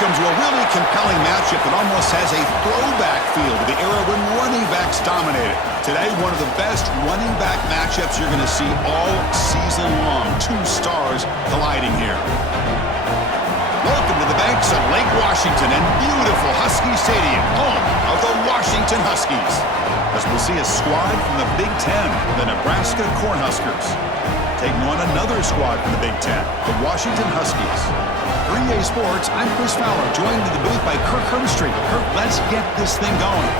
welcome to a really compelling matchup that almost has a throwback feel to the era when running backs dominated. Today, one of the best running back matchups you're going to see all season long. Two stars colliding here. Welcome to the banks of Lake Washington and beautiful Husky Stadium, home of the Washington Huskies. As we'll see a squad from the Big Ten, the Nebraska Cornhuskers, taking on another squad from the Big Ten, the Washington Huskies. 3A Sports, I'm Chris Fowler, joined in the booth by Kirk Hermstreet. Kirk, let's get this thing going.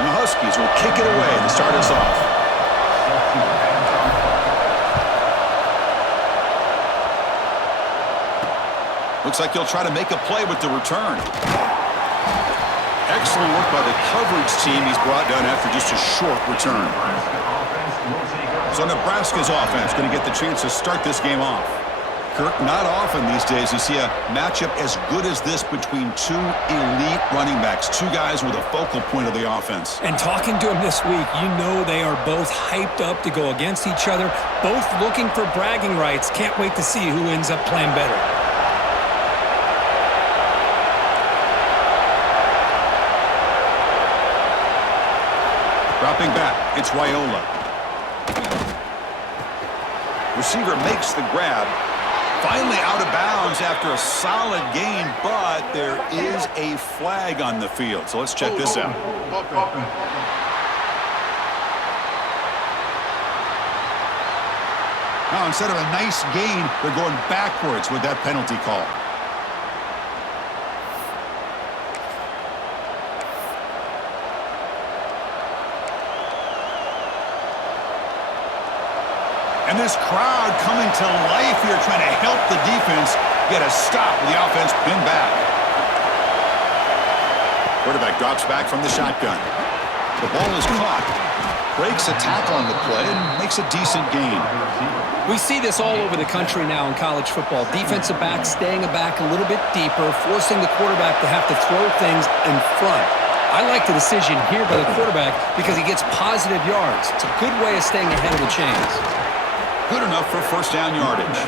And the Huskies will kick it away to start us off. Looks like he'll try to make a play with the return. Excellent work by the coverage team he's brought down after just a short return. So Nebraska's offense going to get the chance to start this game off. Kirk, not often these days you see a matchup as good as this between two elite running backs, two guys with a focal point of the offense. And talking to them this week, you know they are both hyped up to go against each other, both looking for bragging rights. Can't wait to see who ends up playing better. Dropping back, it's Raiola. Receiver makes the grab. Finally out of bounds after a solid gain, but there is a flag on the field. So let's check this out. Now, instead of a nice gain, they're going backwards with that penalty call. And this crowd coming to life here, trying to help the defense get a stop with the offense pinned back. Quarterback drops back from the shotgun. The ball is caught. Breaks a tackle on the play and makes a decent gain. We see this all over the country now in college football. Defensive backs staying back a little bit deeper, forcing the quarterback to have to throw things in front. I like the decision here by the quarterback because he gets positive yards. It's a good way of staying ahead of the chains. Good enough for first down yardage.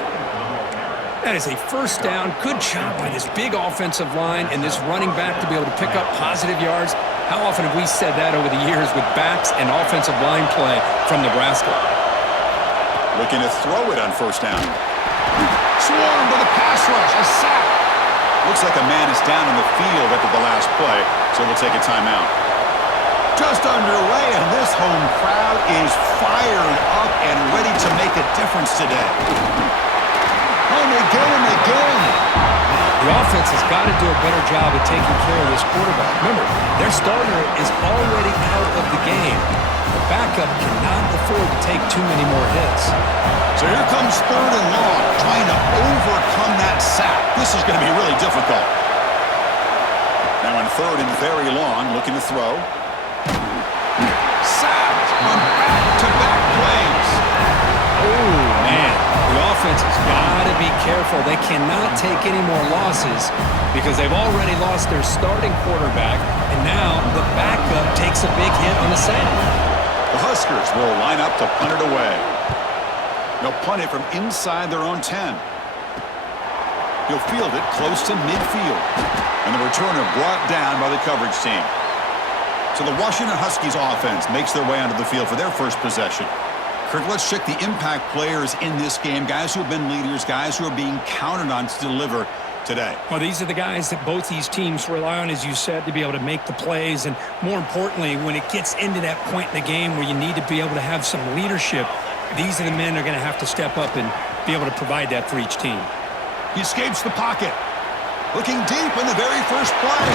That is a first down. Good job by this big offensive line and this running back to be able to pick up positive yards. How often have we said that over the years with backs and offensive line play from Nebraska? Looking to throw it on first down. Swarmed with a pass rush, a sack. Looks like a man is down in the field after the last play, so we'll take a timeout. Just underway, and this home crowd is fired up and ready to make a difference today. Oh, they get him again. The offense has got to do a better job of taking care of this quarterback. Remember, their starter is already out of the game. The backup cannot afford to take too many more hits. So here comes third and long, trying to overcome that sack. This is going to be really difficult. Now on third and very long, looking to throw. Sacked on back-to-back plays. Oh, man. The offense has got to be careful. They cannot take any more losses because they've already lost their starting quarterback, and now the backup takes a big hit on the sack. The Huskers will line up to punt it away. They'll punt it from inside their own 10. He'll field it close to midfield, and the returner brought down by the coverage team. So the Washington Huskies offense makes their way onto the field for their first possession. Kirk, let's check the impact players in this game, guys who have been leaders, guys who are being counted on to deliver today. Well, these are the guys that both these teams rely on, as you said, to be able to make the plays. And more importantly, when it gets into that point in the game where you need to be able to have some leadership, these are the men that are going to have to step up and be able to provide that for each team. He escapes the pocket. Looking deep in the very first play.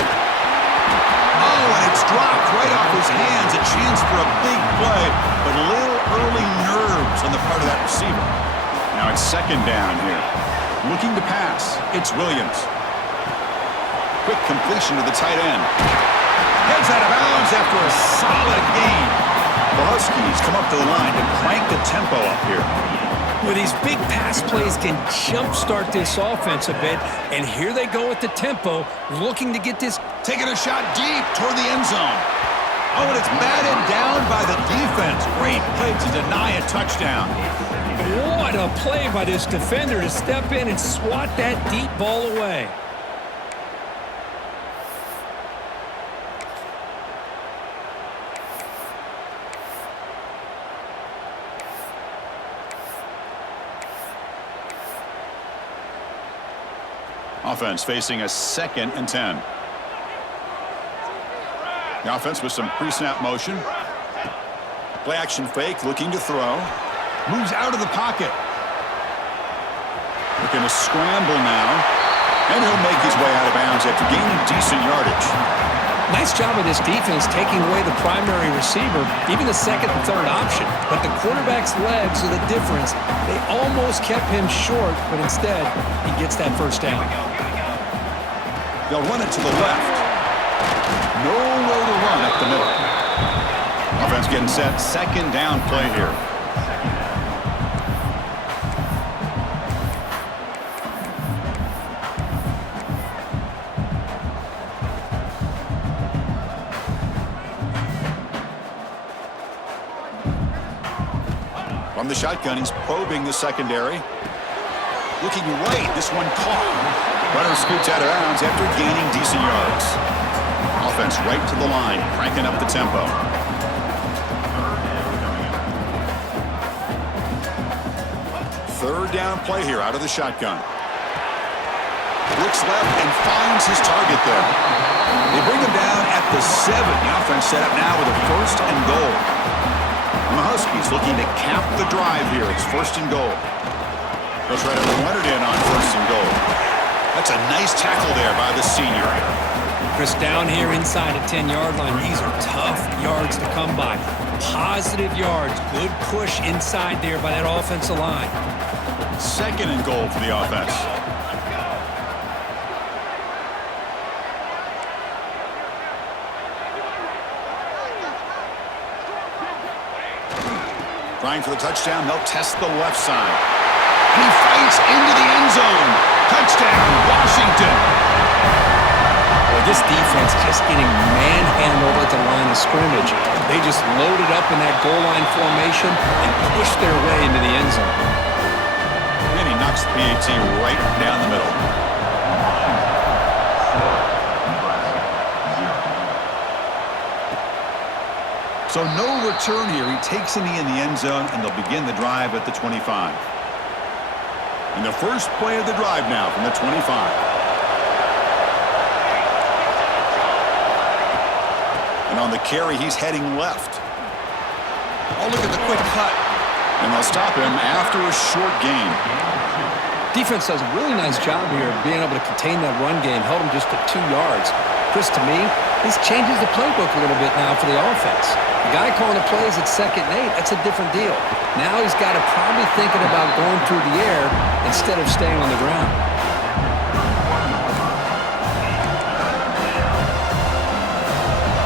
Oh, and it's dropped right off his hands. A chance for a big play, but a little early nerves on the part of that receiver. Now it's second down here. Looking to pass. It's Williams. Quick completion to the tight end. Heads out of bounds after a solid gain. The Huskies come up to the line to crank the tempo up here. Well, these big pass plays can jumpstart this offense a bit, and here they go at the tempo, looking to get this Taking a shot deep toward the end zone. Oh, and it's batted down by the defense. Great play to deny a touchdown. What a play by this defender to step in and swat that deep ball away. Offense facing a 2nd and 10. The offense with some pre-snap motion. Play action fake, looking to throw. Moves out of the pocket. Looking to scramble now. And he'll make his way out of bounds after gaining decent yardage. Nice job of this defense taking away the primary receiver, even the 2nd and 3rd option. But the quarterback's legs are the difference. They almost kept him short, but instead, he gets that first down. They'll run it to the left. Nowhere to run up the middle. Offense getting set. 2nd down play here. From the shotgun, he's probing the secondary. Looking right, this one caught. Runner scoots out of bounds after gaining decent yards. Offense right to the line, cranking up the tempo. Third down play here out of the shotgun. Looks left and finds his target there. They bring him down at the 7. The offense set up now with a 1st and goal. And the Huskies looking to cap the drive here. It's 1st and goal. Goes right up and run it in on 1st and goal. That's a nice tackle there by the senior. Chris, down here inside the 10-yard line, these are tough yards to come by. Positive yards, good push inside there by that offensive line. 2nd and goal for the offense. Trying for the touchdown, they'll test the left side. And he fights into the end zone. Touchdown, Washington. Boy, this defense just getting manhandled at the line of scrimmage. They just loaded up in that goal line formation and pushed their way into the end zone. And he knocks the PAT right down the middle. So no return here. He takes it in the end zone, and they'll begin the drive at the 25. And the first play of the drive now from the 25. And on the carry, he's heading left. Oh, look at the quick cut. And they'll stop him after a short gain. Defense does a really nice job here of being able to contain that run game, held him just at 2 yards. Chris, to me, this changes the playbook a little bit now for the offense. The guy calling the plays at 2nd and 8, that's a different deal. Now he's got to probably thinking about going through the air instead of staying on the ground.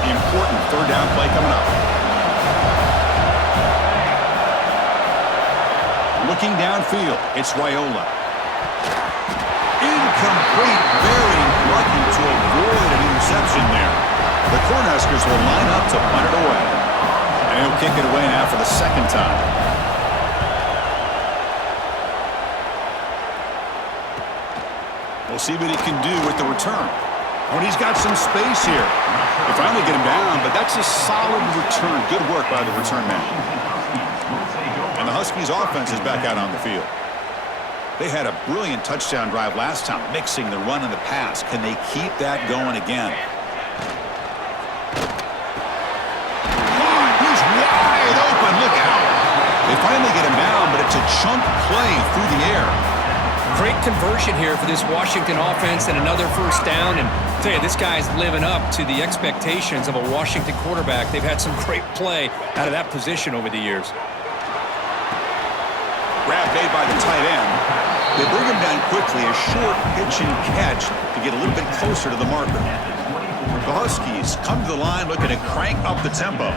The important 3rd down play coming up. Looking downfield, it's Raiola. Incomplete, very lucky to avoid an interception there. The Cornhuskers will line up to punt it away. And he'll kick it away now for the 2nd time. We'll see what he can do with the return. Oh, and he's got some space here. They finally get him down, but that's a solid return. Good work by the return man. And the Huskies offense is back out on the field. They had a brilliant touchdown drive last time, mixing the run and the pass. Can they keep that going again? He's wide open. Look out. They finally get him down, but it's a chunk play through the air. Great conversion here for this Washington offense and another first down. And I'll tell you, this guy's living up to the expectations of a Washington quarterback. They've had some great play out of that position over the years. Grab made by the tight end. They bring him down quickly, a short pitch and catch to get a little bit closer to the marker. The Huskies come to the line looking to crank up the tempo.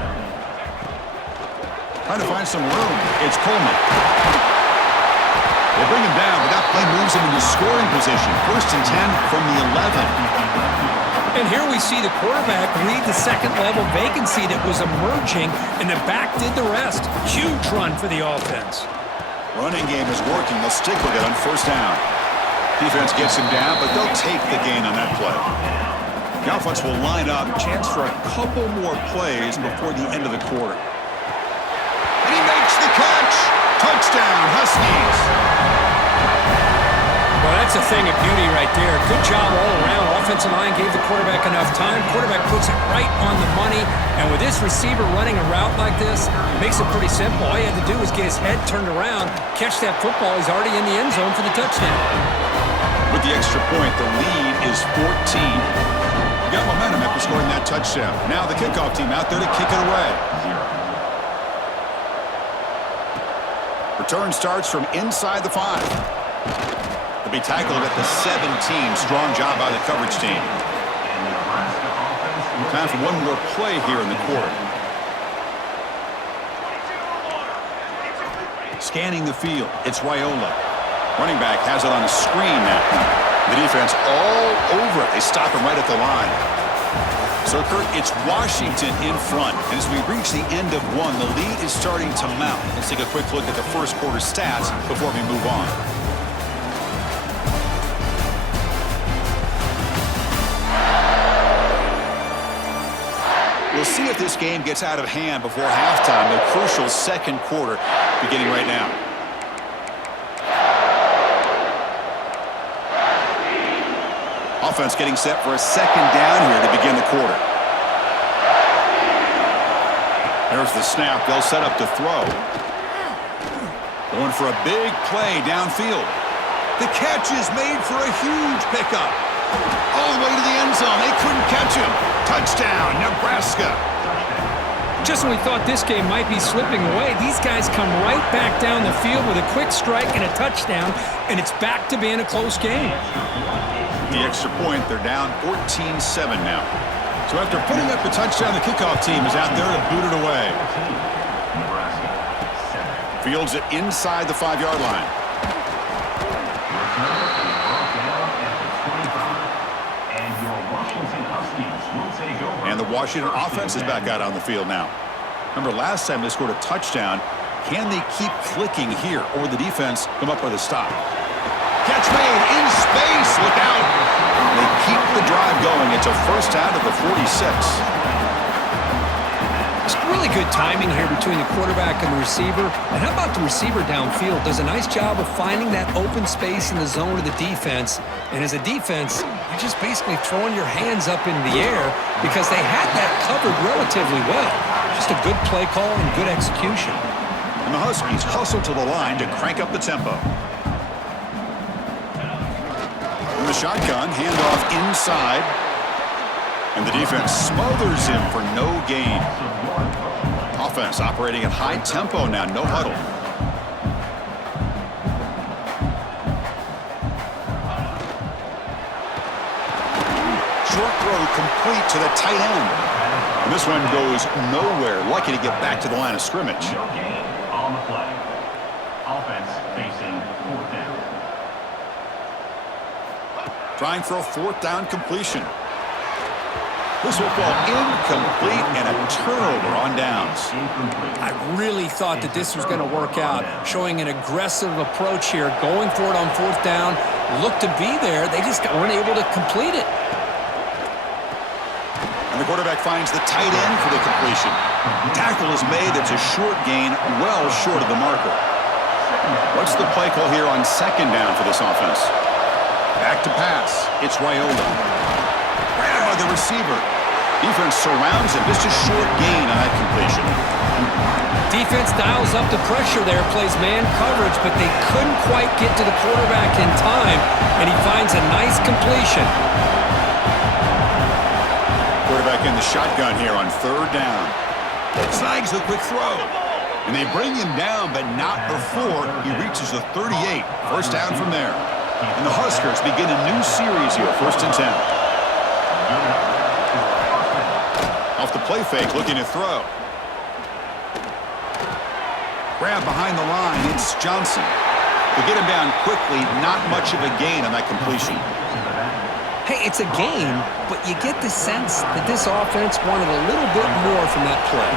Trying to find some room. It's Coleman. They bring him down, but that play moves him into scoring position. 1st and 10 from the 11. And here we see the quarterback read the second-level vacancy that was emerging, and the back did the rest. Huge run for the offense. Running game is working. They'll stick with it on first down. Defense gets him down, but they'll take the gain on that play. The offense will line up. Chance for a couple more plays before the end of the quarter. And he makes the catch. Touchdown, Huskies. Well, that's a thing of beauty right there. Good job all around. Offensive line gave the quarterback enough time. Quarterback puts it right on the money. And with this receiver running a route like this, it makes it pretty simple. All he had to do was get his head turned around, catch that football. He's already in the end zone for the touchdown. With the extra point, the lead is 14. We got momentum after scoring that touchdown. Now the kickoff team out there to kick it away. Return starts from inside the 5. They'll be tackled at the 17. Strong job by the coverage team. Time for one more play here in the quarter. Scanning the field, it's Raiola. Running back has it on a screen now. The defense all over it. They stop him right at the line. So, Kurt, it's Washington in front. And as we reach the end of one, the lead is starting to mount. Let's take a quick look at the first quarter stats before we move on. We'll see if this game gets out of hand before halftime. The crucial second quarter beginning right now. Offense getting set for a second down here to begin the quarter. There's the snap. They'll set up to throw. Going for a big play downfield. The catch is made for a huge pickup. All the way to the end zone. They couldn't catch him. Touchdown, Nebraska. Just when we thought this game might be slipping away, these guys come right back down the field with a quick strike and a touchdown, and it's back to being a close game. The extra point, they're down 14-7 now. So after putting up the touchdown, the kickoff team is out there to boot it away. Fields it inside the 5-yard line. And the Washington offense is back out on the field now. Remember, last time they scored a touchdown. Can they keep clicking here, or will the defense come up with a stop? Catch made in space. Look out. They keep the drive going. It's a first down at the 46. It's really good timing here between the quarterback and the receiver. And how about the receiver downfield? Does a nice job of finding that open space in the zone of the defense. And as a defense, you're just basically throwing your hands up in the air because they had that covered relatively well. Just a good play call and good execution. And the Huskies hustle to the line to crank up the tempo. In the shotgun, handoff inside. And the defense smothers him for no gain. Offense operating at high tempo now, no huddle. Short throw complete to the tight end. And this one goes nowhere. Lucky to get back to the line of scrimmage. No gain on the play. Offense facing fourth down. Trying for a fourth down completion. This will fall incomplete and a turnover on downs. I really thought that this was going to work out, showing an aggressive approach here, going for it on fourth down, looked to be there. They just weren't able to complete it. And the quarterback finds the tight end for the completion. Tackle is made. It's a short gain, well short of the marker. What's the play call here on second down for this offense? Back to pass. It's Raiola. Grabbed by the receiver. Defense surrounds him. Just a short gain on that completion. Defense dials up the pressure there, plays man coverage, but they couldn't quite get to the quarterback in time, and he finds a nice completion. Quarterback in the shotgun here on third down. Snags the quick throw. And they bring him down, but not before he reaches the 38. First down from there. And the Huskers begin a new series here, 1st and 10. Off the play fake, looking to throw. Grab behind the line, it's Johnson. They get him down quickly, not much of a gain on that completion. Hey, it's a game, but you get the sense that this offense wanted a little bit more from that play.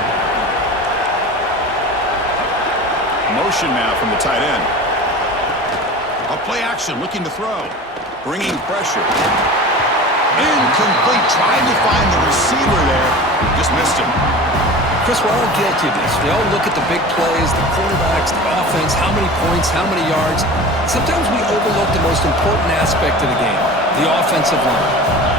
Motion now from the tight end. A play action, looking to throw. Bringing pressure. Incomplete. Trying to find the receiver there. Just missed him. Chris, we're all guilty of this. We all look at the big plays, the quarterbacks, the offense, how many points, how many yards. Sometimes we overlook the most important aspect of the game, the offensive line.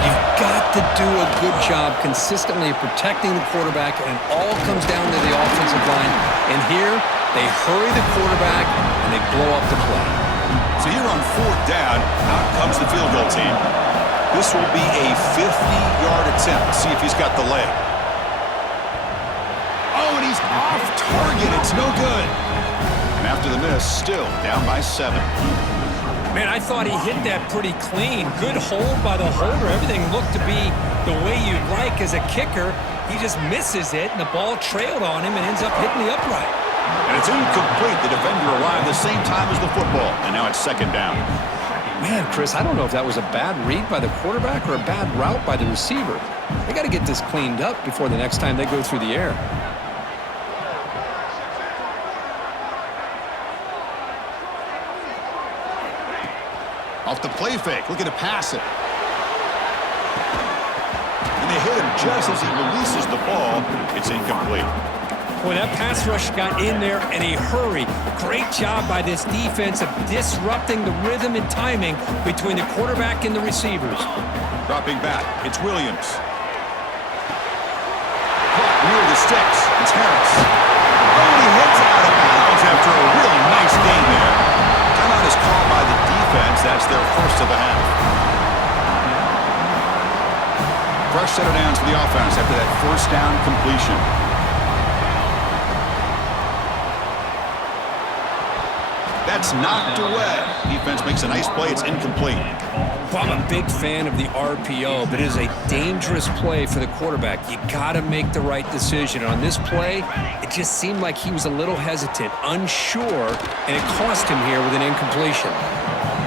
You've got to do a good job consistently of protecting the quarterback, and it all comes down to the offensive line. And here, they hurry the quarterback, and they blow up the play. So here on fourth down, out comes the field goal team. This will be a 50-yard attempt. See if he's got the leg. Oh, and he's off target. It's no good. And after the miss, still down by 7. Man, I thought he hit that pretty clean. Good hold by the holder. Everything looked to be the way you'd like as a kicker. He just misses it, and the ball trailed on him and ends up hitting the upright. And it's incomplete. The defender arrived the same time as the football. And now it's second down. Man, Chris, I don't know if that was a bad read by the quarterback or a bad route by the receiver. They got to get this cleaned up before the next time they go through the air. Off the play fake, looking to pass it. And they hit him just as he releases the ball. It's incomplete. Boy, that pass rush got in there in a hurry. Great job by this defense of disrupting the rhythm and timing between the quarterback and the receivers. Dropping back, it's Williams. Caught near the sticks, it's Harris. Oh, he hits out of bounds after a really nice game there. Timeout is called by the defense. That's their first of the half. Fresh set of downs for the offense after that first down completion. That's knocked away. Defense makes a nice play. It's incomplete. Well, I'm a big fan of the RPO, but it is a dangerous play for the quarterback. You got to make the right decision. On this play, it just seemed like he was a little hesitant, unsure, and it cost him here with an incompletion.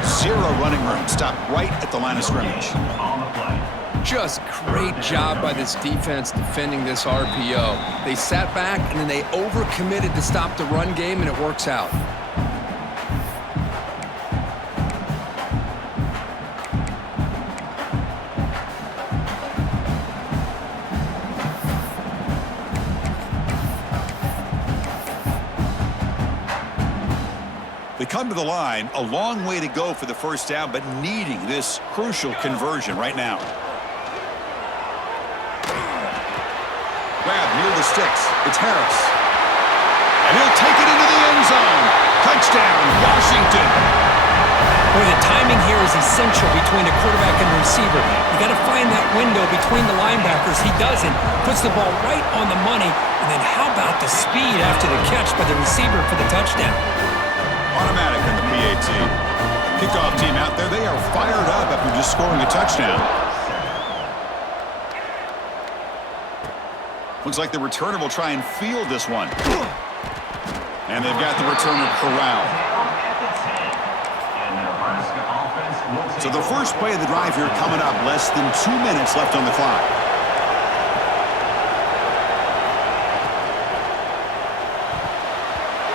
0 running room. Stopped right at the line of scrimmage. Just great job by this defense defending this RPO. They sat back, and then they overcommitted to stop the run game, and it works out. They come to the line, a long way to go for the first down, but needing this crucial conversion right now. Grab near the sticks. It's Harris. And he'll take it into the end zone. Touchdown, Washington. Boy, the timing here is essential between the quarterback and the receiver. You got to find that window between the linebackers. He doesn't. Puts the ball right on the money. And then how about the speed after the catch by the receiver for the touchdown? Automatic in the PAT. Kickoff team out there. They are fired up after just scoring a touchdown. Looks like the returner will try and field this one. And they've got the returner corralled. So the first play of the drive here coming up. Less than 2 minutes left on the clock.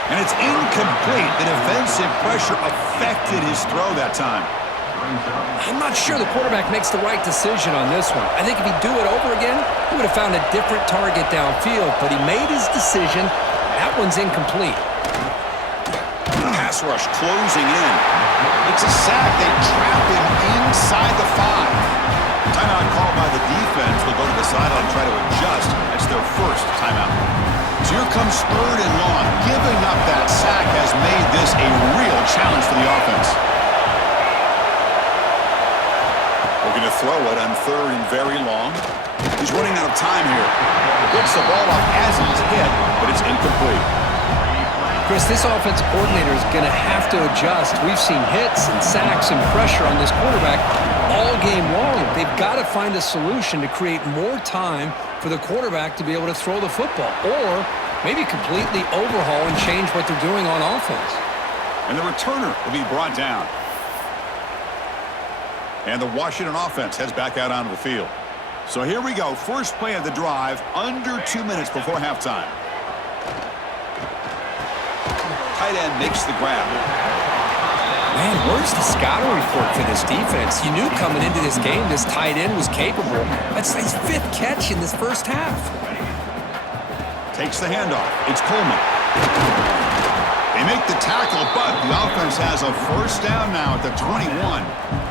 And it's incomplete. The defensive pressure affected his throw that time. I'm not sure the quarterback makes the right decision on this one. I think if he'd do it over again, he would have found a different target downfield, but he made his decision. That one's incomplete. Pass rush closing in. It's a sack. They trap him inside the 5. Timeout called by the defense. They'll go to the sideline and try to adjust. That's their first timeout. So here comes third and long. Giving up that sack has made this a real challenge for the offense. Looking to throw it on third and very long. He's running out of time here. Gets the ball off as he's hit, but it's incomplete. Chris, this offensive coordinator is going to have to adjust. We've seen hits and sacks and pressure on this quarterback all game long. They've got to find a solution to create more time for the quarterback to be able to throw the football, or maybe completely overhaul and change what they're doing on offense. And the returner will be brought down. And the Washington offense heads back out onto the field. So here we go. First play of the drive, under 2 minutes before halftime. Tight end makes the grab. Man, where's the scouting report for this defense? You knew coming into this game this tight end was capable. That's his 5th catch in this first half. Takes the handoff. It's Coleman. They make the tackle, but the offense has a first down now at the 21.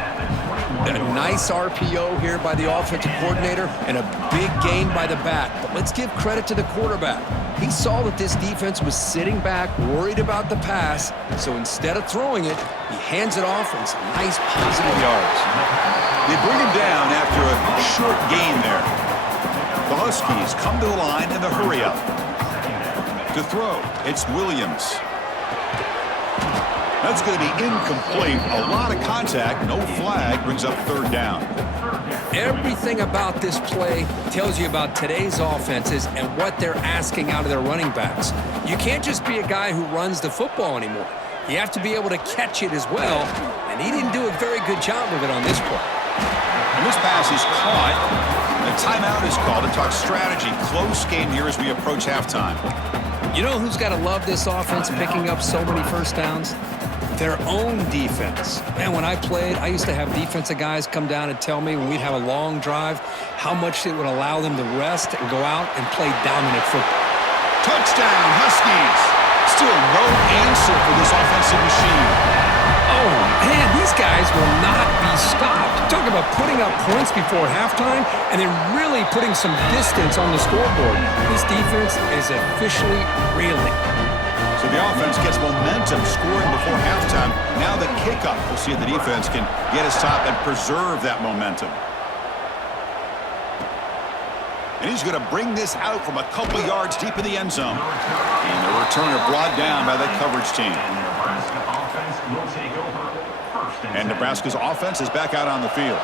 A nice RPO here by the offensive coordinator and a big gain by the back. But let's give credit to the quarterback. He saw that this defense was sitting back, worried about the pass. So instead of throwing it, he hands it off and some nice positive yards. They bring him down after a short gain there. The Huskies come to the line in the hurry up. To throw, it's Williams. That's going to be incomplete. A lot of contact. No flag. Brings up 3rd down. Everything about this play tells you about today's offenses and what they're asking out of their running backs. You can't just be a guy who runs the football anymore. You have to be able to catch it as well, and he didn't do a very good job of it on this play. And this pass is caught. A timeout is called to talk strategy. Close game here as we approach halftime. You know who's got to love this offense picking up so many first downs? Their own defense. Man, when I played, I used to have defensive guys come down and tell me when we'd have a long drive how much it would allow them to rest and go out and play dominant football. Touchdown, Huskies. Still no answer for this offensive machine. Oh, man, these guys will not be stopped. Talk about putting up points before halftime and then really putting some distance on the scoreboard. This defense is officially reeling. So the offense gets momentum scoring before halftime. Now the kickoff. We'll see if the defense can get a stop and preserve that momentum. And he's going to bring this out from a couple yards deep in the end zone. And the returner brought down by the coverage team. And Nebraska's offense is back out on the field.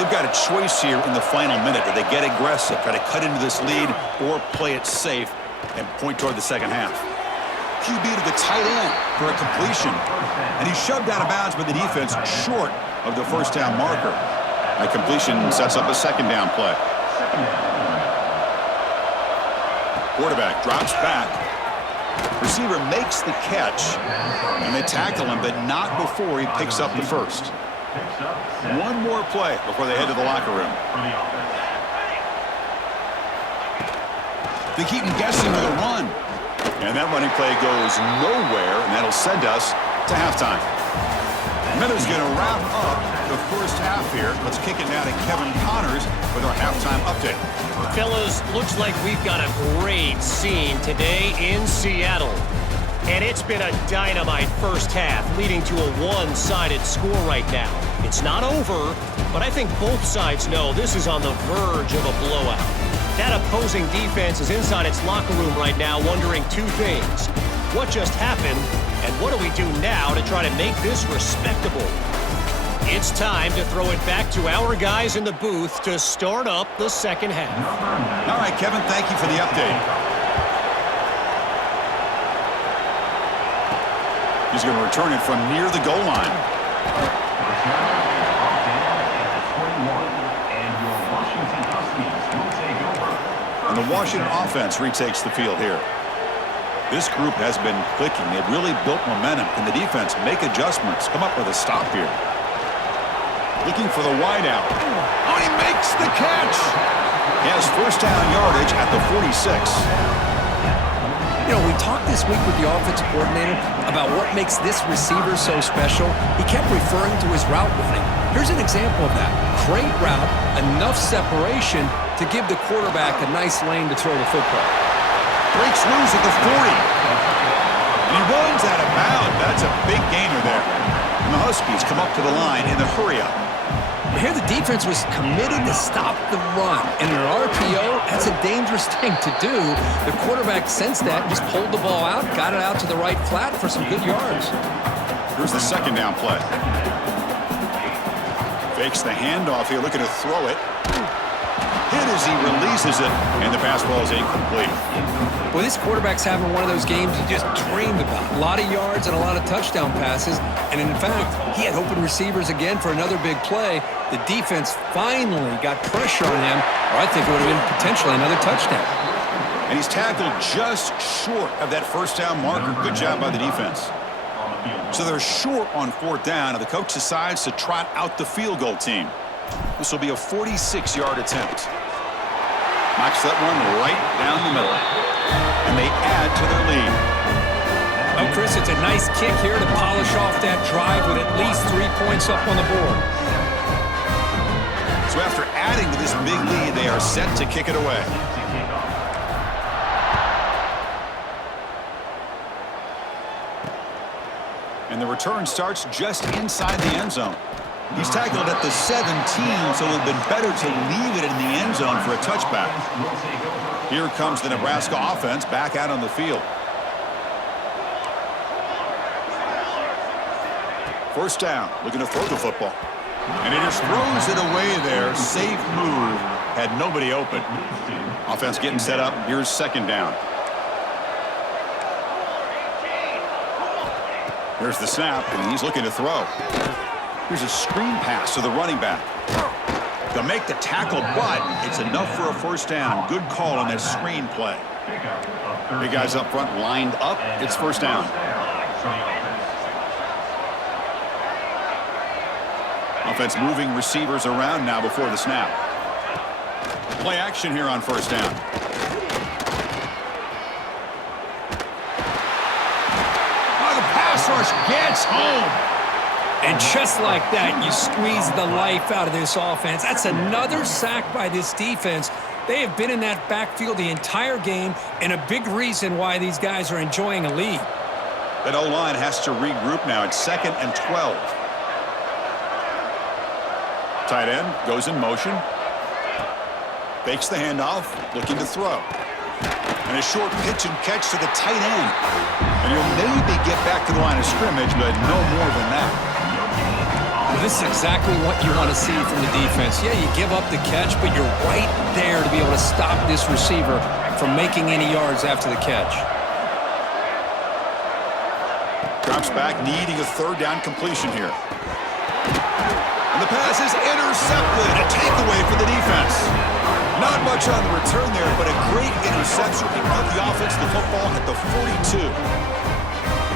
They've got a choice here in the final minute. Do they get aggressive, try to cut into this lead, or play it safe and point toward the second half? QB to the tight end for a completion. And he's shoved out of bounds by the defense short of the first down marker. A completion sets up a second down play. Quarterback drops back. Receiver makes the catch. And they tackle him, but not before he picks up the first. One more play before they head to the locker room. They keep him guessing with a run. And that running play goes nowhere, and that'll send us to halftime. Miller's going to wrap up the first half here. Let's kick it now to Kevin Connors with our halftime update. Fellas, looks like we've got a great scene today in Seattle. And it's been a dynamite first half, leading to a one-sided score right now. It's not over, but I think both sides know this is on the verge of a blowout. That opposing defense is inside its locker room right now wondering 2 things. What just happened, and what do we do now to try to make this respectable? It's time to throw it back to our guys in the booth to start up the second half. All right, Kevin, thank you for the update. He's going to return it from near the goal line. And the Washington offense retakes the field here. This group has been clicking. They've really built momentum. Can the defense make adjustments? Come up with a stop here. Looking for the wideout. Oh, he makes the catch. He has first down yardage at the 46. You know, we talked this week with the offensive coordinator about what makes this receiver so special. He kept referring to his route running. Here's an example of that. Great route, enough separation to give the quarterback a nice lane to throw the football. Breaks loose at the 40. And he runs out of bounds. That's a big gainer there. And the Huskies come up to the line in the hurry-up. Here the defense was committed to stop the run. And in an RPO, that's a dangerous thing to do. The quarterback sensed that, just pulled the ball out, got it out to the right flat for some good yards. Here's the second down play. Fakes the handoff here, looking to throw it. Hit as he releases it, and the pass ball is incomplete. Well, this quarterback's having one of those games you just dreamed about. A lot of yards and a lot of touchdown passes. And in fact, he had open receivers again for another big play. The defense finally got pressure on him, or I think it would have been potentially another touchdown. And he's tackled just short of that first down marker. Good job by the defense. So they're short on fourth down, and the coach decides to trot out the field goal team. This will be a 46-yard attempt. Knocks that one right down the middle. And they add to their lead. Oh, Chris, it's a nice kick here to polish off that drive with at least 3 points up on the board. So after adding to this big lead, they are set to kick it away. And the return starts just inside the end zone. He's tackled at the 17, so it would have been better to leave it in the end zone for a touchback. Here comes the Nebraska offense back out on the field. First down, looking to throw the football. And he just throws it away there. Safe move. Had nobody open. Offense getting set up. Here's second down. Here's the snap, and he's looking to throw. Here's a screen pass to the running back. They'll make the tackle, but it's enough for a first down. Good call on that screen play. Big guys up front lined up. It's first down. Offense moving receivers around now before the snap. Play action here on first down. Oh, the pass rush gets home. And just like that, you squeeze the life out of this offense. That's another sack by this defense. They have been in that backfield the entire game, and a big reason why these guys are enjoying a lead. That O-line has to regroup now. It's 2nd and 12. Tight end goes in motion. Fakes the handoff, looking to throw. And a short pitch and catch to the tight end. And you'll maybe get back to the line of scrimmage, but no more than that. Well, this is exactly what you want to see from the defense. Yeah, you give up the catch, but you're right there to be able to stop this receiver from making any yards after the catch. Drops back, needing a third down completion here. And the pass is intercepted. A takeaway for the defense. Not much on the return there, but a great interception. They put the offense the football at the 42.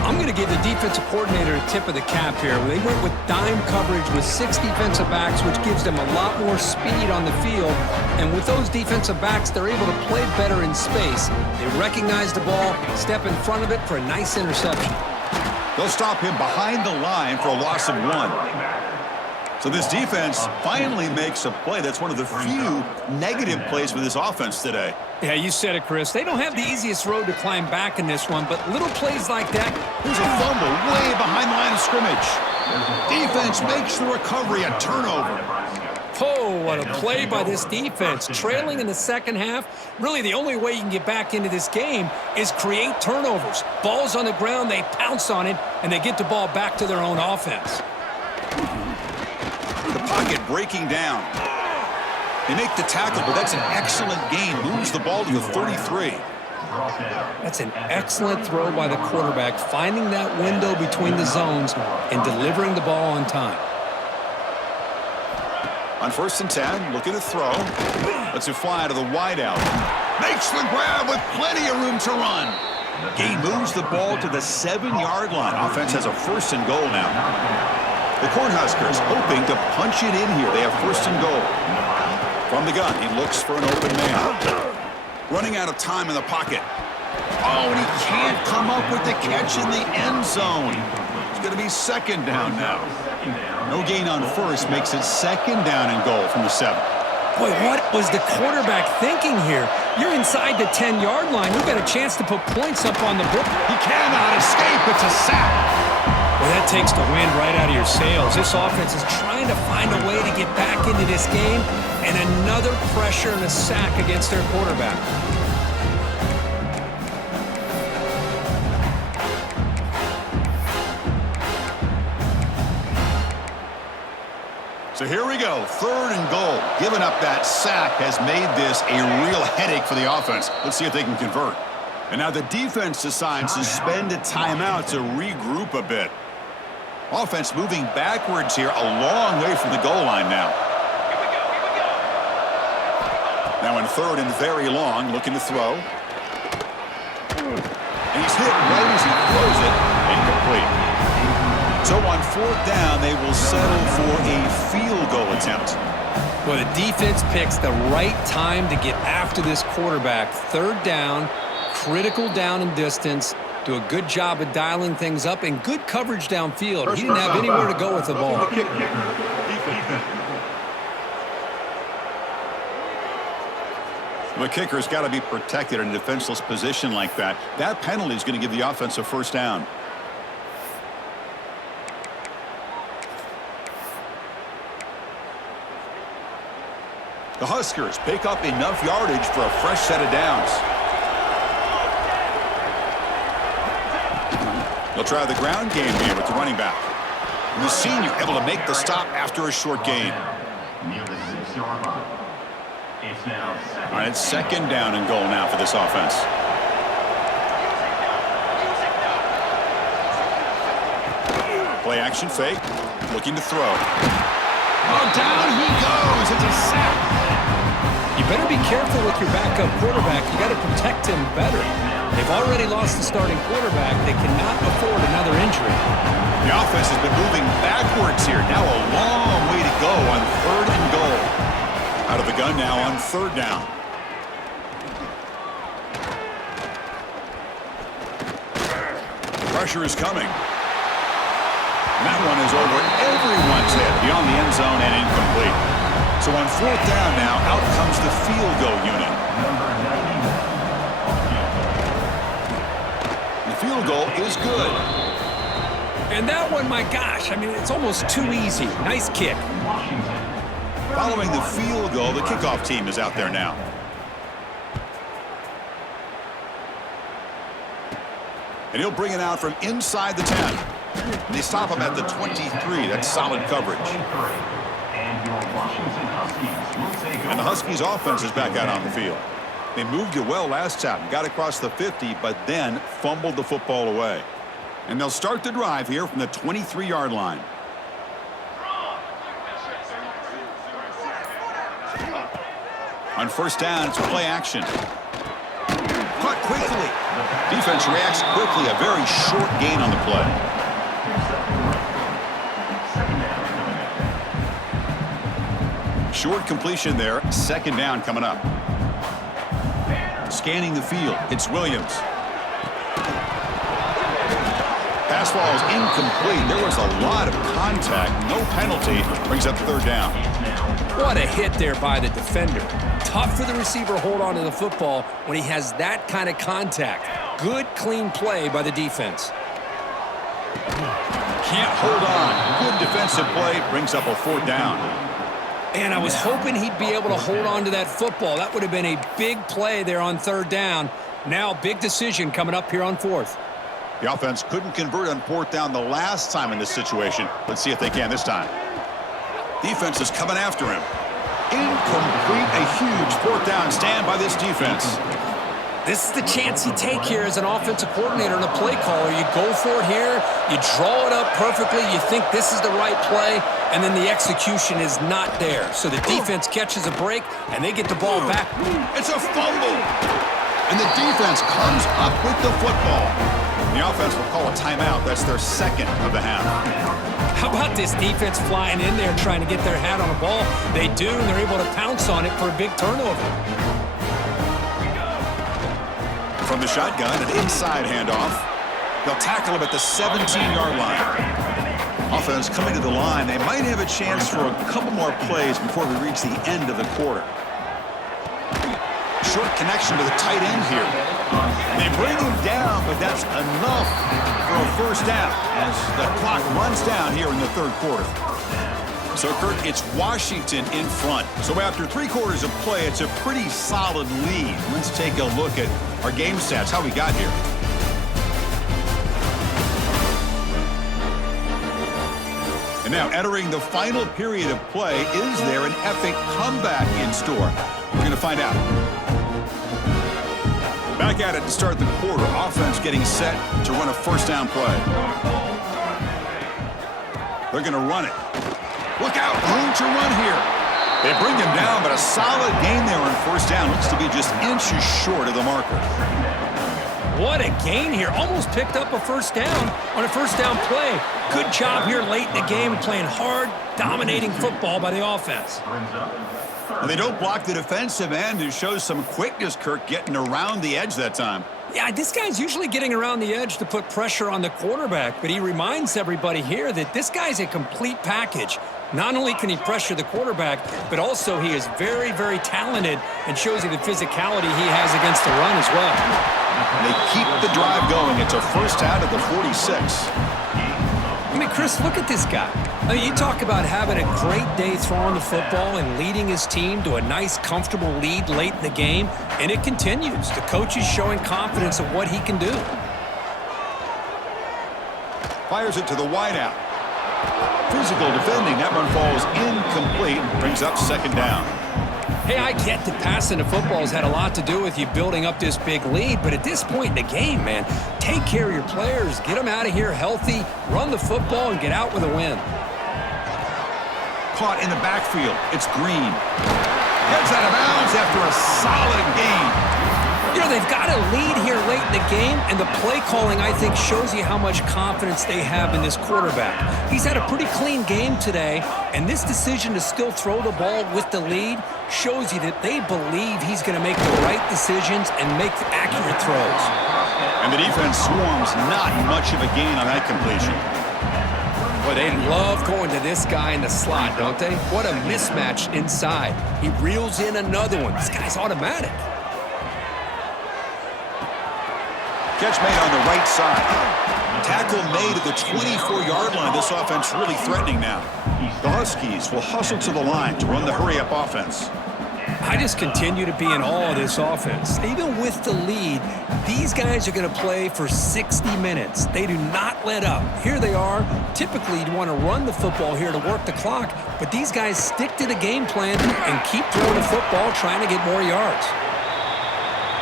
I'm going to give the defensive coordinator a tip of the cap here. They went with dime coverage with 6 defensive backs, which gives them a lot more speed on the field. And with those defensive backs, they're able to play better in space. They recognize the ball, step in front of it for a nice interception. They'll stop him behind the line for a loss of 1. So this defense finally makes a play. That's one of the few negative plays for this offense today. Yeah, you said it, Chris. They don't have the easiest road to climb back in this one, but little plays like that. Here's a fumble way behind the line of scrimmage. Defense makes the recovery, a turnover. Oh, what a play by this defense. Trailing in the second half, really the only way you can get back into this game is create turnovers. Ball's on the ground, they pounce on it, and they get the ball back to their own offense. The pocket breaking down. They make the tackle, but that's an excellent gain. Moves the ball to the 33. That's an excellent throw by the quarterback, finding that window between the zones and delivering the ball on time. On 1st and 10, looking to throw. Lets it fly to the wideout. Makes the grab with plenty of room to run. Gain moves the ball to the 7-yard line. Offense has a 1st and goal now. The Cornhuskers hoping to punch it in here. They have 1st and goal. From the gun, he looks for an open man. Running out of time in the pocket. Oh, and he can't come up with the catch in the end zone. It's going to be 2nd down now. No gain on 1st makes it 2nd down and goal from the 7. Boy, what was the quarterback thinking here? You're inside the 10-yard line. You've got a chance to put points up on the board. He cannot escape. It's a sack. Well, that takes the wind right out of your sails. This offense is trying to find a way to get back into this game, and another pressure and a sack against their quarterback. So here we go, 3rd and goal. Giving up that sack has made this a real headache for the offense. Let's see if they can convert. And now the defense decides to spend a timeout to regroup a bit. Offense moving backwards here, a long way from the goal line now. Now in third and very long, looking to throw. And he's hit right as he throws it. Incomplete. So on fourth down, they will settle for a field goal attempt. Well, the defense picks the right time to get after this quarterback. Third down, critical down and distance. Do a good job of dialing things up and good coverage downfield. He didn't have anywhere to go with the ball. The kicker's got to be protected in a defenseless position like that. That penalty is going to give the offense a first down. The Huskers pick up enough yardage for a fresh set of downs. They'll try the ground game here with the running back. And the senior able to make the stop after a short gain. Near the 6-yard line. It's now second. All right, it's second down and goal now for this offense. Play action fake. Looking to throw. Oh, down he goes. It's a sack. You better be careful with your backup quarterback. You got to protect him better. They've already lost the starting quarterback. They cannot afford another injury. The offense has been moving backwards here. Now a long way to go on third and goal. Out of the gun now on third down. Pressure is coming. And that one is over everyone's head beyond the end zone and incomplete. So on fourth down now, out comes the field goal unit. The field goal is good. And that one, my gosh, I mean, it's almost too easy. Nice kick. Following the field goal, the kickoff team is out there now. And he'll bring it out from inside the 10. They stop him at the 23. That's solid coverage. And the Huskies offense is back out on the field. They moved it well last time, got across the 50, but then fumbled the football away. And they'll start the drive here from the 23-yard line. On first down, it's play action. Caught quickly. Defense reacts quickly. A very short gain on the play. Short completion there. Second down coming up. Scanning the field. It's Williams. Pass ball is incomplete. There was a lot of contact. No penalty. Brings up third down. What a hit there by the defender. Tough for the receiver to hold on to the football when he has that kind of contact. Good, clean play by the defense. Can't hold on. Good defensive play. Brings up a fourth down. And I was hoping he'd be able to hold on to that football. That would have been a big play there on third down. Now, big decision coming up here on fourth. The offense couldn't convert on fourth down the last time in this situation. Let's see if they can this time. Defense is coming after him. Incomplete. A huge fourth down stand by this defense. This is the chance you take here as an offensive coordinator and a play caller. You go for it here. You draw it up perfectly. You think this is the right play, and then the execution is not there. So the defense catches a break, and they get the ball back. It's a fumble. And the defense comes up with the football. The offense will call a timeout. That's their second of the half. How about this defense flying in there trying to get their hat on a ball? They do, and they're able to pounce on it for a big turnover. From the shotgun, an inside handoff. They'll tackle him at the 17-yard line. Offense coming to the line. They might have a chance for a couple more plays before we reach the end of the quarter. Short connection to the tight end here. They bring him down, but that's enough for a first down as the clock runs down here in the third quarter. So, Kurt, it's Washington in front. So after 3 quarters of play, it's a pretty solid lead. Let's take a look at our game stats, how we got here. And now entering the final period of play, is there an epic comeback in store? We're going to find out. Back at it to start the quarter. Offense getting set to run a first down play. They're going to run it. Look out, room to run here. They bring him down, but a solid gain there on first down. Looks to be just inches short of the marker. What a gain here. Almost picked up a first down on a first down play. Good job here late in the game, playing hard, dominating football by the offense. Well, they don't block the defensive end, who shows some quickness, Kirk, getting around the edge that time. Yeah, this guy's usually getting around the edge to put pressure on the quarterback, but he reminds everybody here that this guy's a complete package. Not only can he pressure the quarterback, but also he is very, very talented and shows you the physicality he has against the run as well. They keep the drive going. It's a first out at the 46. I mean, Chris, look at this guy. I mean, you talk about having a great day throwing the football and leading his team to a nice, comfortable lead late in the game, and it continues. The coach is showing confidence of what he can do. Fires it to the wideout. Physical defending. That one falls incomplete. Brings up second down. Hey, I get that passing the football has had a lot to do with you building up this big lead, but at this point in the game, man, take care of your players. Get them out of here healthy, run the football, and get out with a win. Caught in the backfield. It's Green. Heads out of bounds after a solid gain. You know, they've got a lead here late in the game, and the play calling, I think, shows you how much confidence they have in this quarterback. He's had a pretty clean game today, and this decision to still throw the ball with the lead shows you that they believe he's going to make the right decisions and make accurate throws. And the defense swarms. Not much of a gain on that completion. Boy, they love going to this guy in the slot, don't they? What a mismatch inside. He reels in another one. This guy's automatic. Catch made on the right side. Tackle made at the 24-yard line. This offense really threatening now. The Huskies will hustle to the line to run the hurry-up offense. I just continue to be in awe of this offense. Even with the lead, these guys are going to play for 60 minutes. They do not let up. Here they are. Typically, you want to run the football here to work the clock, but these guys stick to the game plan and keep throwing the football, trying to get more yards.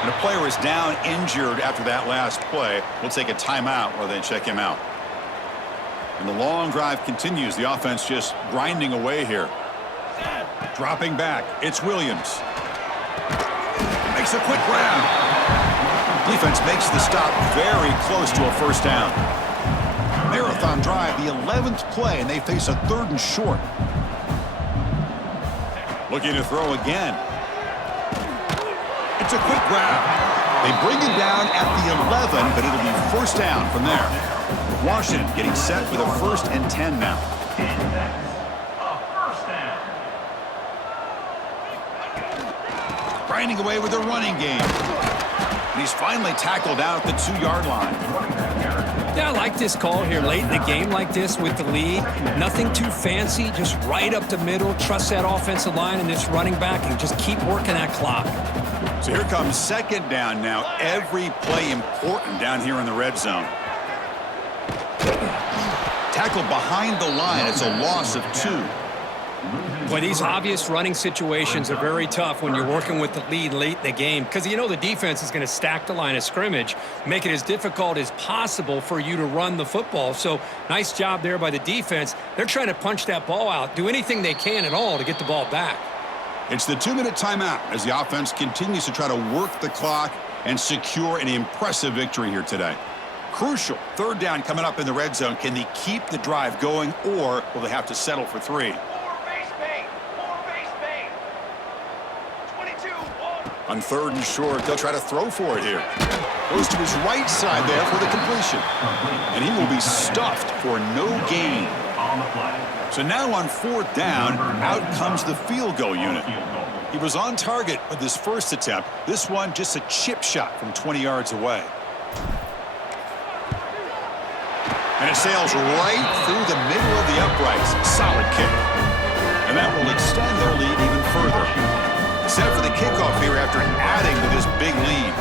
And a player is down injured after that last play. We'll take a timeout while they check him out. And the long drive continues. The offense just grinding away here. Dropping back. It's Williams. Makes a quick grab. Defense makes the stop very close to a first down. Marathon drive, the 11th play, and they face a 3rd and short. Looking to throw again. It's a quick grab. They bring him down at the 11, but it'll be first down from there. Washington getting set with a 1st and 10 now. Grinding away with a running game. And he's finally tackled out at the 2-yard line. Yeah, I like this call here late in the game like this with the lead. Nothing too fancy, just right up the middle. Trust that offensive line and this running back and just keep working that clock. So here comes second down now. Every play important down here in the red zone. Tackled behind the line. It's a loss of 2. Boy, these obvious running situations are very tough when you're working with the lead late in the game because you know the defense is going to stack the line of scrimmage, make it as difficult as possible for you to run the football. So nice job there by the defense. They're trying to punch that ball out, do anything they can at all to get the ball back. It's the 2-minute timeout as the offense continues to try to work the clock and secure an impressive victory here today. Crucial 3rd down coming up in the red zone. Can they keep the drive going or will they have to settle for 3? On 3rd and short, they'll try to throw for it here. Goes to his right side there for the completion. And he will be stuffed for no gain. So now on 4th down, out comes the field goal unit. He was on target with his first attempt. This one just a chip shot from 20 yards away. And it sails right through the middle of the uprights. Solid kick. And that will extend their lead even further. Set for the kickoff here after adding to this big lead.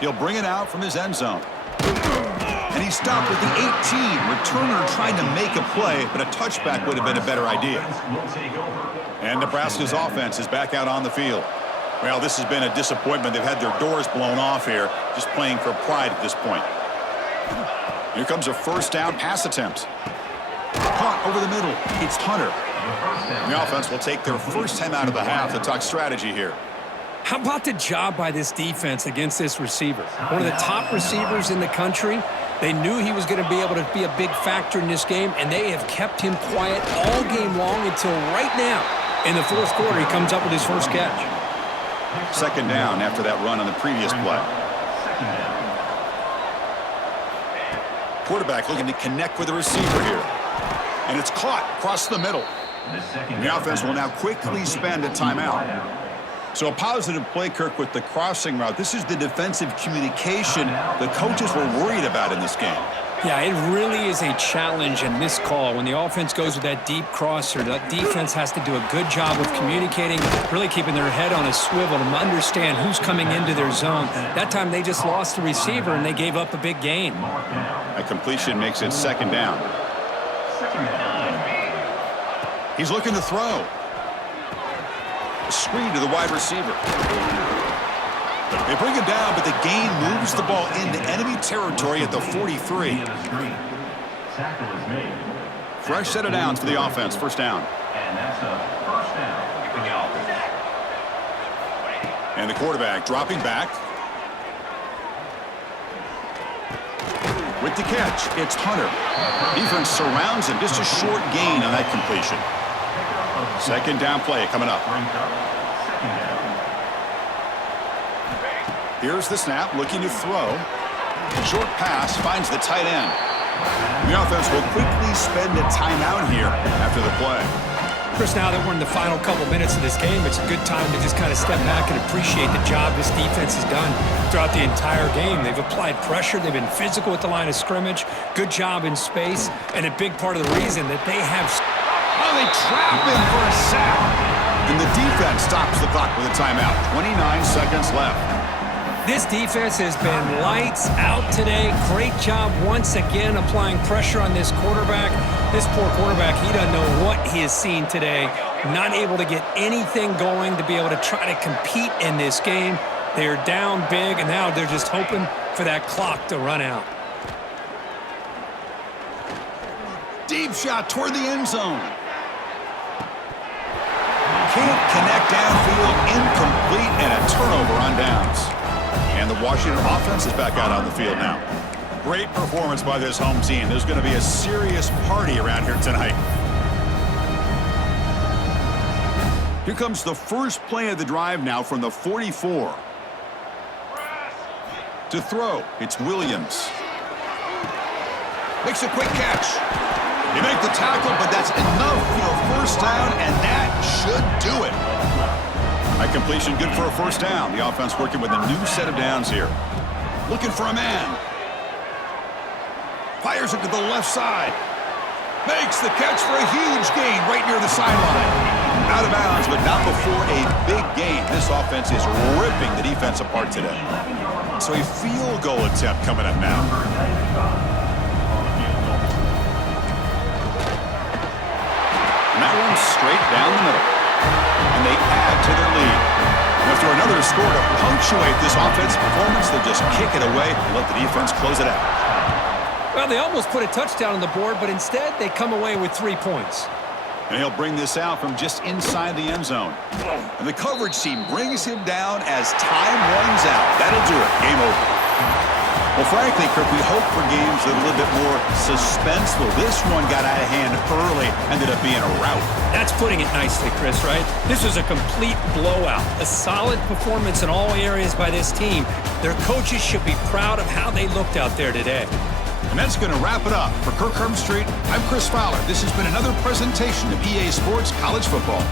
He'll bring it out from his end zone. And he stopped at the 18. Returner trying to make a play, but a touchback would have been a better idea. And Nebraska's offense is back out on the field. Well, this has been a disappointment. They've had their doors blown off here, just playing for pride at this point. Here comes a first down pass attempt. Caught over the middle. It's Hunter. The offense will take their first time out of the half to talk strategy here. How about the job by this defense against this receiver? One of the top receivers in the country. They knew he was going to be able to be a big factor in this game, and they have kept him quiet all game long until right now. In the fourth quarter, he comes up with his first catch. Second down after that run on the previous play. Quarterback looking to connect with the receiver here. And it's caught across the middle. The offense will now quickly spend a timeout. So a positive play, Kirk, with the crossing route. This is the defensive communication the coaches were worried about in this game. Yeah, it really is a challenge in this call. When the offense goes with that deep crosser, that defense has to do a good job of communicating, really keeping their head on a swivel to understand who's coming into their zone. That time they just lost the receiver and they gave up a big gain. A completion makes it second down. He's looking to throw. A screen to the wide receiver. They bring it down, but the gain moves the ball into enemy territory at the 43. Fresh set of downs for the offense. First down. And that's a first down for the offense. And the quarterback dropping back. With the catch, it's Hunter. Defense surrounds him. Just a short gain on that completion. Second down play coming up. Here's the snap, looking to throw. Short pass finds the tight end. The offense will quickly spend a timeout here after the play. Chris, now that we're in the final couple minutes of this game, it's a good time to just kind of step back and appreciate the job this defense has done throughout the entire game. They've applied pressure. They've been physical at the line of scrimmage. Good job in space. And a big part of the reason that they have... Oh, they trap him for a sack. And the defense stops the clock with a timeout. 29 seconds left. This defense has been lights out today. Great job once again applying pressure on this quarterback. This poor quarterback, he doesn't know what he has seen today. Not able to get anything going to be able to try to compete in this game. They're down big, and now they're just hoping for that clock to run out. Deep shot toward the end zone. Can't connect downfield, incomplete, and a turnover on downs. And the Washington offense is back out on the field now. Great performance by this home team. There's going to be a serious party around here tonight. Here comes the first play of the drive now from the 44. To throw, it's Williams. Makes a quick catch. They make the tackle, but that's enough for a first down, and that should do it. A completion good for a first down. The offense working with a new set of downs here. Looking for a man. Fires it to the left side. Makes the catch for a huge gain right near the sideline. Out of bounds, but not before a big gain. This offense is ripping the defense apart today. So a field goal attempt coming up now. And that one's straight down the middle. And they add to their lead. After another score to punctuate this offensive performance, they just kick it away and let the defense close it out. Well, they almost put a touchdown on the board, but instead they come away with 3 points. And he'll bring this out from just inside the end zone. And the coverage team brings him down as time runs out. That'll do it. Game over. Well, frankly, Kirk, we hope for games that are a little bit more suspenseful. This one got out of hand early, ended up being a rout. That's putting it nicely, Chris, right? This was a complete blowout. A solid performance in all areas by this team. Their coaches should be proud of how they looked out there today. And that's going to wrap it up. For Kirk Street, I'm Chris Fowler. This has been another presentation of EA Sports College Football.